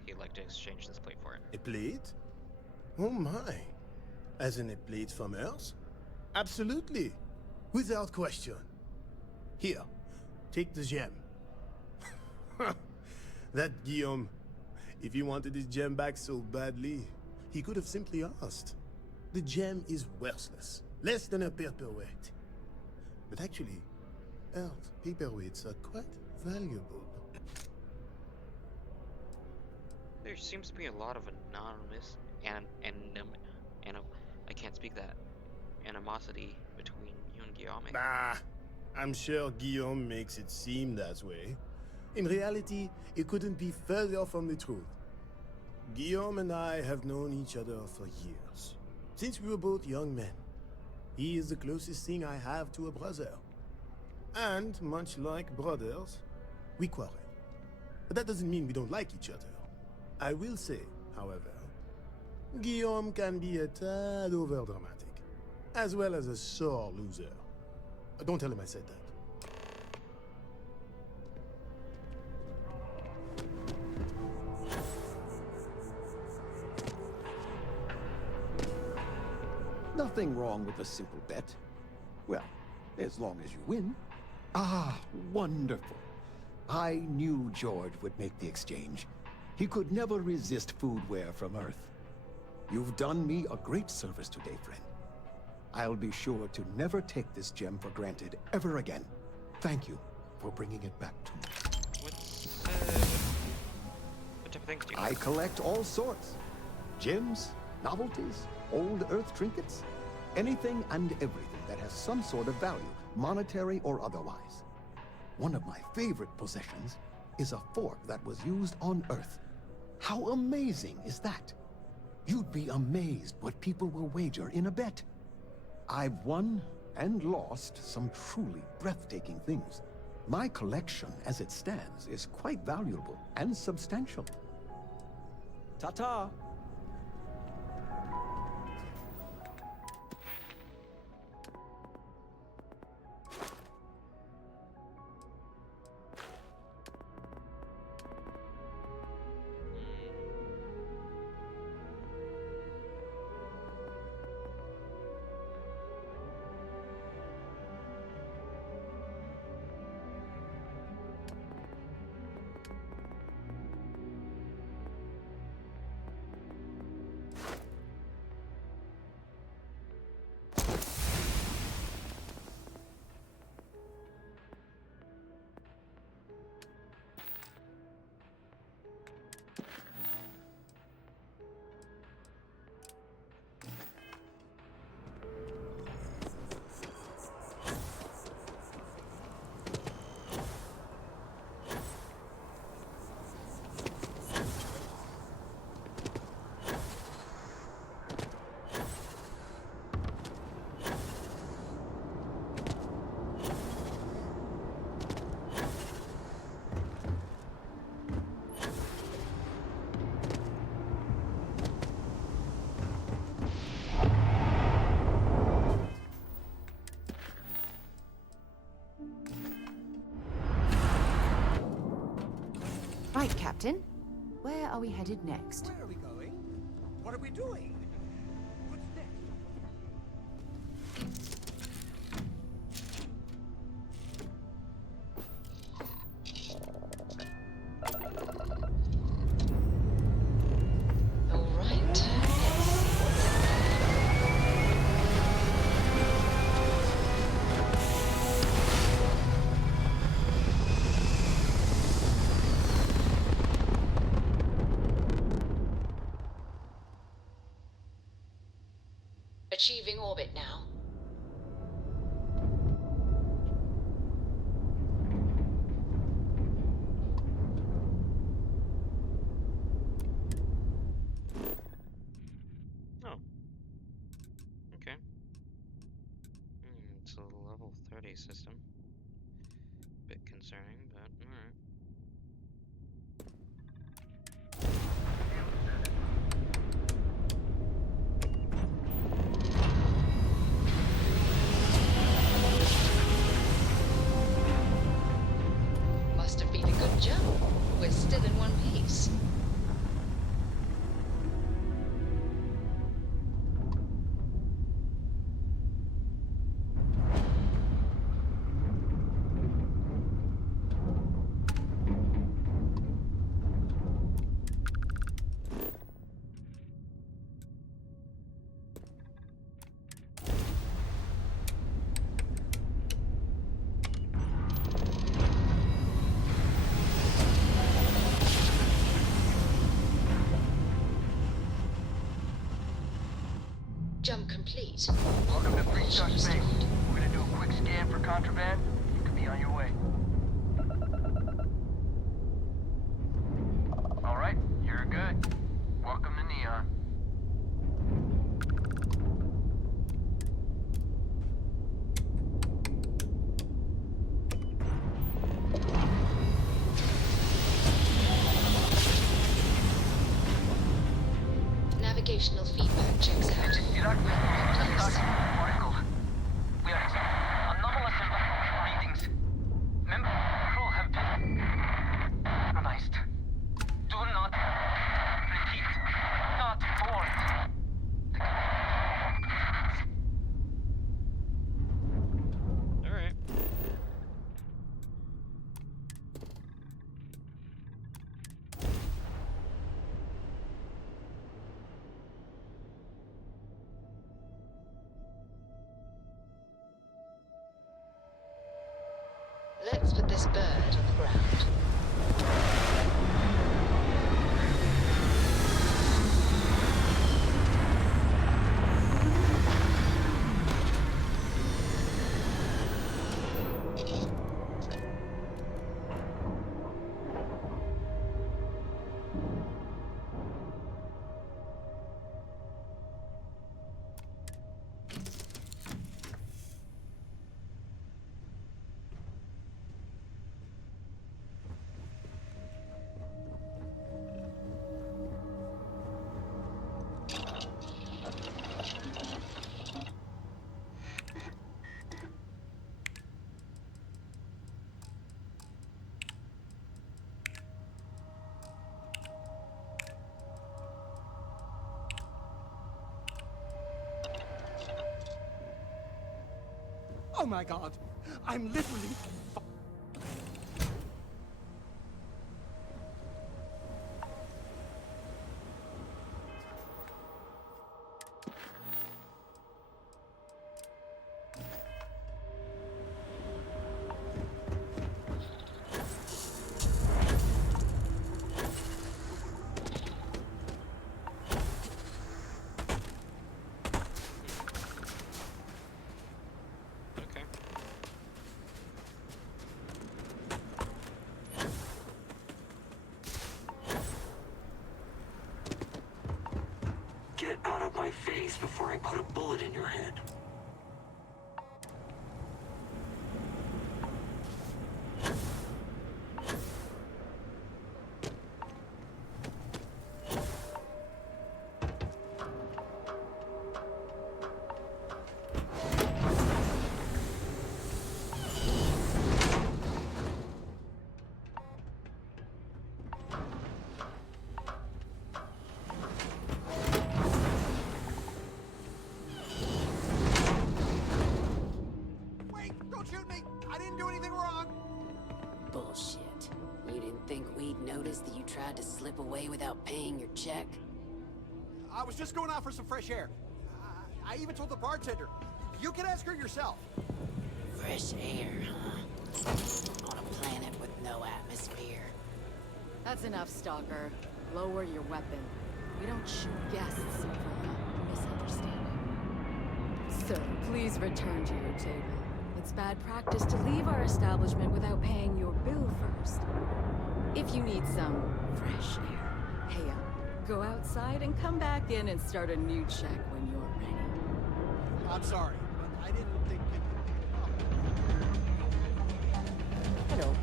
He'd like to exchange this plate for it. A plate? Oh my. As in a plate from Earth? Absolutely. Without question. Here, take the gem. That Guillaume, if he wanted his gem back so badly, he could have simply asked. The gem is worthless. Less than a paperweight. But actually, Earth paperweights are quite valuable. There seems to be a lot of anonymous I can't speak that. Animosity between you and Guillaume. Bah, I'm sure Guillaume makes it seem that way. In reality, it couldn't be further from the truth. Guillaume and I have known each other for years. Since we were both young men. He is the closest thing I have to a brother. And, much like brothers, we quarrel. But that doesn't mean we don't like each other. I will say, however, Guillaume can be a tad overdramatic, as well as a sore loser. Don't tell him I said that. Nothing wrong with a simple bet. Well, as long as you win. Ah, wonderful. I knew George would make the exchange. He could never resist foodware from Earth. You've done me a great service today, friend. I'll be sure to never take this gem for granted ever again. Thank you for bringing it back to me. What type of things do you I collect all sorts. Gems, novelties, old Earth trinkets. Anything and everything that has some sort of value, monetary or otherwise. One of my favorite possessions is a fork that was used on Earth. How amazing is that? You'd be amazed what people will wager in a bet. I've won and lost some truly breathtaking things. My collection, as it stands, is quite valuable and substantial. Ta-ta! Right, Captain. Where are we headed next? Where are we going? What are we doing? What's next? All right. Let's see what's in Achieving orbit now. Oh. Okay. It's a level 30 system. Bit concerning, but alright. Must have been a good jump. We're still in one piece. Jump complete. Welcome to Freestar Space. We're gonna do a quick scan for contraband. You can be on your way. Alright, you're good. Welcome to Neon. Navigational feedback checks out. We have anomalous readings. this bird on the ground. Oh my god! I'm literally... Okay. Get out of my face before I put a bullet in your head. Wait! Don't shoot me! I didn't do anything wrong! Bullshit. You didn't think we'd notice that you tried to slip away without paying your check? I was just going out for some fresh air. I even told the bartender. You can ask her yourself. Fresh air, huh? On a planet with no atmosphere. That's enough, Stalker. Lower your weapon. We don't shoot guests over a misunderstanding. Sir, please return to your table. It's bad practice to leave our establishment without paying your bill first. If you need some fresh air, hey up, go outside and come back in and start a new check when you're ready. I'm sorry, but I didn't think it... Hello.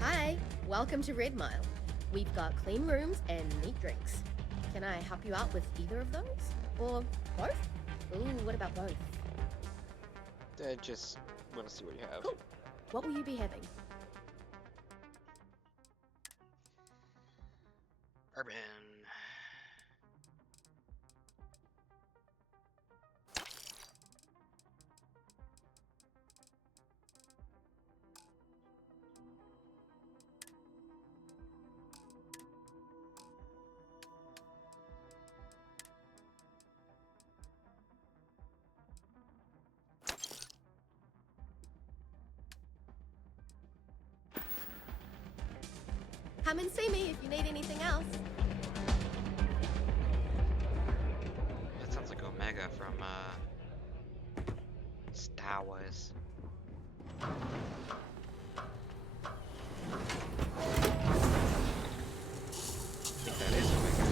Hi, welcome to Red Mile. We've got clean rooms and neat drinks. Can I help you out with either of those? Or both? Ooh, what about both? I just want to see what you have. Cool. What will you be having? Urban. Come and see me if you need anything else. That sounds like Omega from Star Wars. I think that is Omega.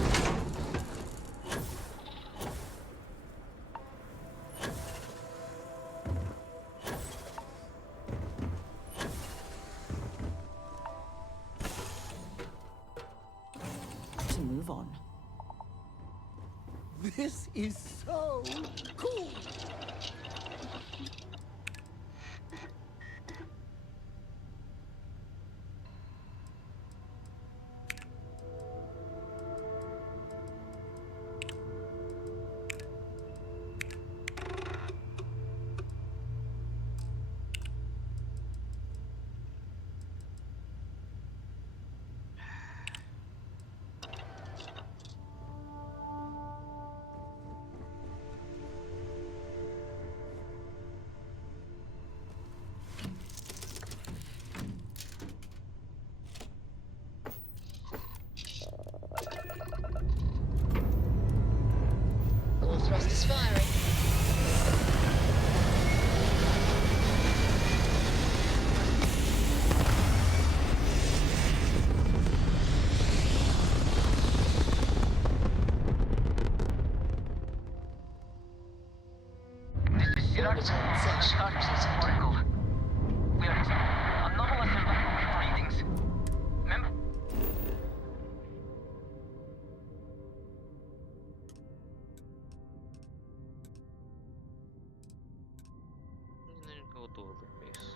To move on. This is so cool! firing. Orbital section critical. We are anomalous readings. Remember? And then go to other base.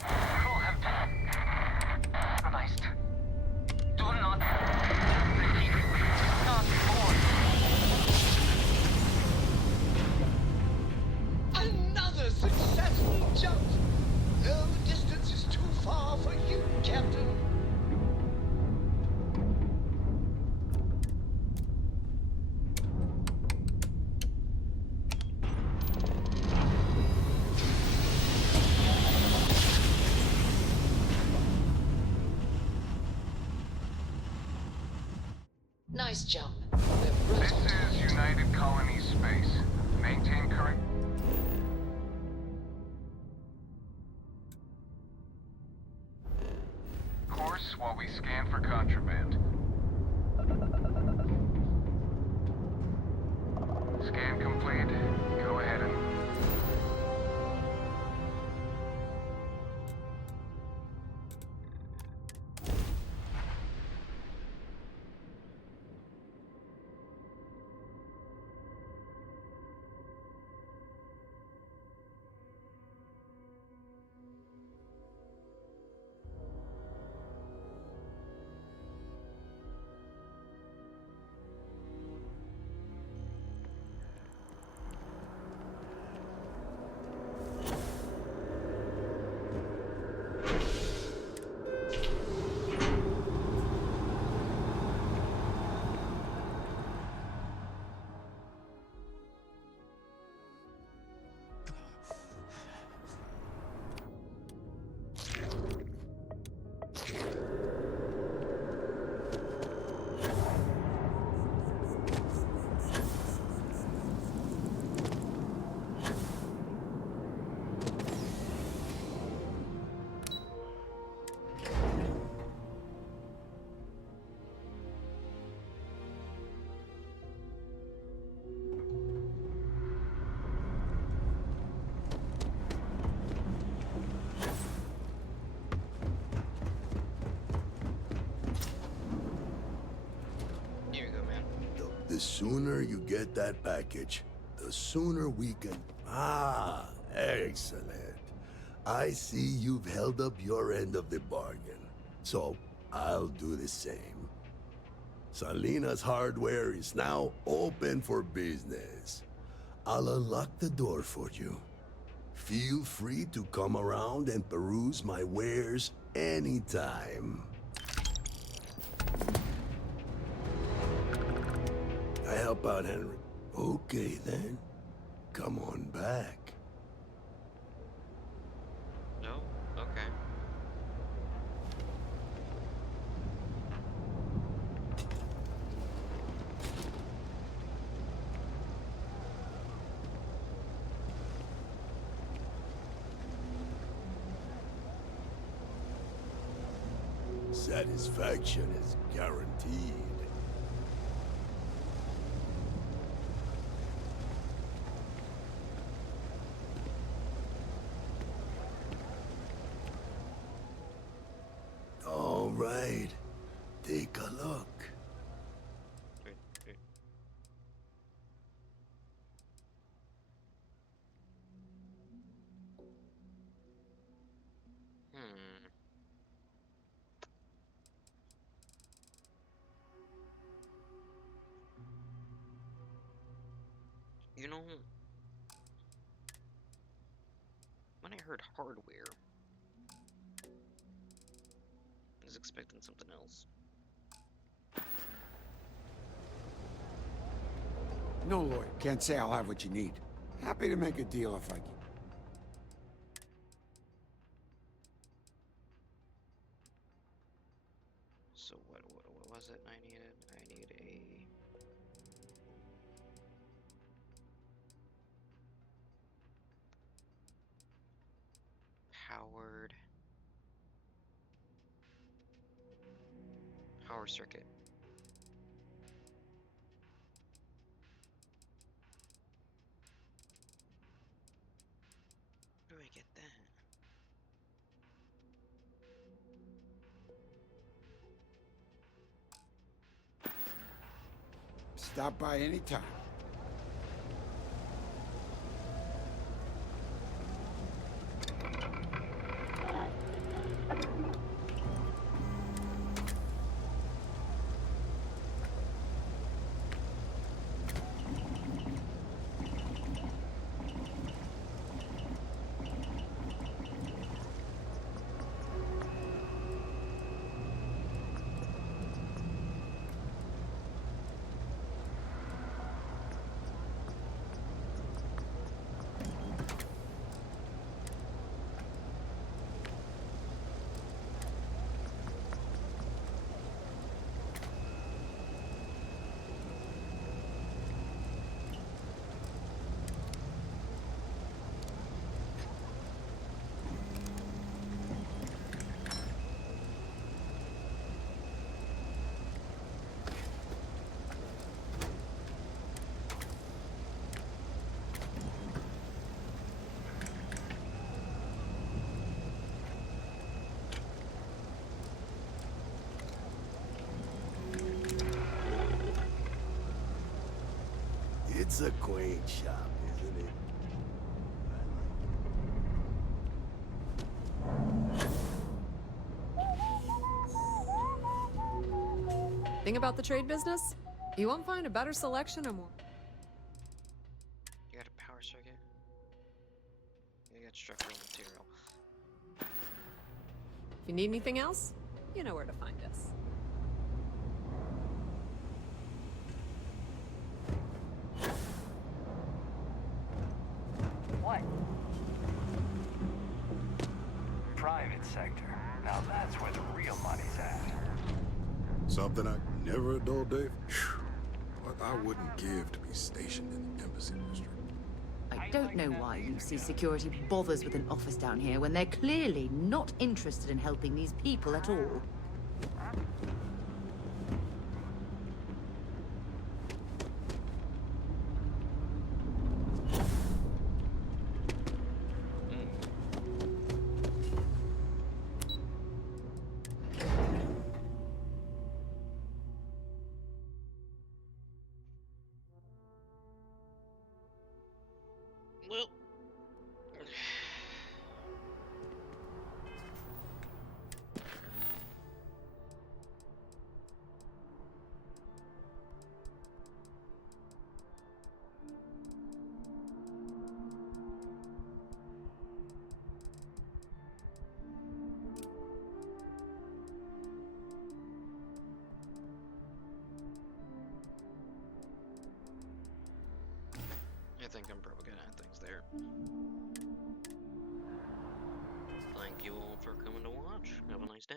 Crew have been compromised. Do not repeat. Not more. Another successful jump! No distance is too far for you, Captain. Nice jump. This is United Colony Space. Maintain current... course while we scan for contraband. Scan complete. Go ahead and... Here you go, man. The sooner you get that package, the sooner we can... Ah, excellent. I see you've held up your end of the bargain. So, I'll do the same. Salina's hardware is now open for business. I'll unlock the door for you. Feel free to come around and peruse my wares anytime. I help out, Henry. Okay, then. Come on back. No? Okay. Satisfaction is guaranteed. All right. Take a look. Wait. You know, when I heard hardware, I was expecting something else. No, lawyer. Can't say I'll have what you need. Happy to make a deal if I can. So what was it I needed? I need a power circuit. Where do I get that? Stop by anytime. It's a quaint shop, isn't it? Thing about the trade business? You won't find a better selection or more. You got a power circuit. You got structural material. If you need anything else, you know where to find us. What? Private sector. Now that's where the real money's at. Something I never a dull day. What I wouldn't give to be stationed in the embassy district. I don't know why UC Security bothers with an office down here when they're clearly not interested in helping these people at all. Well, I think I'm probably gonna end things there. Thank you all for coming to watch. Have a nice day.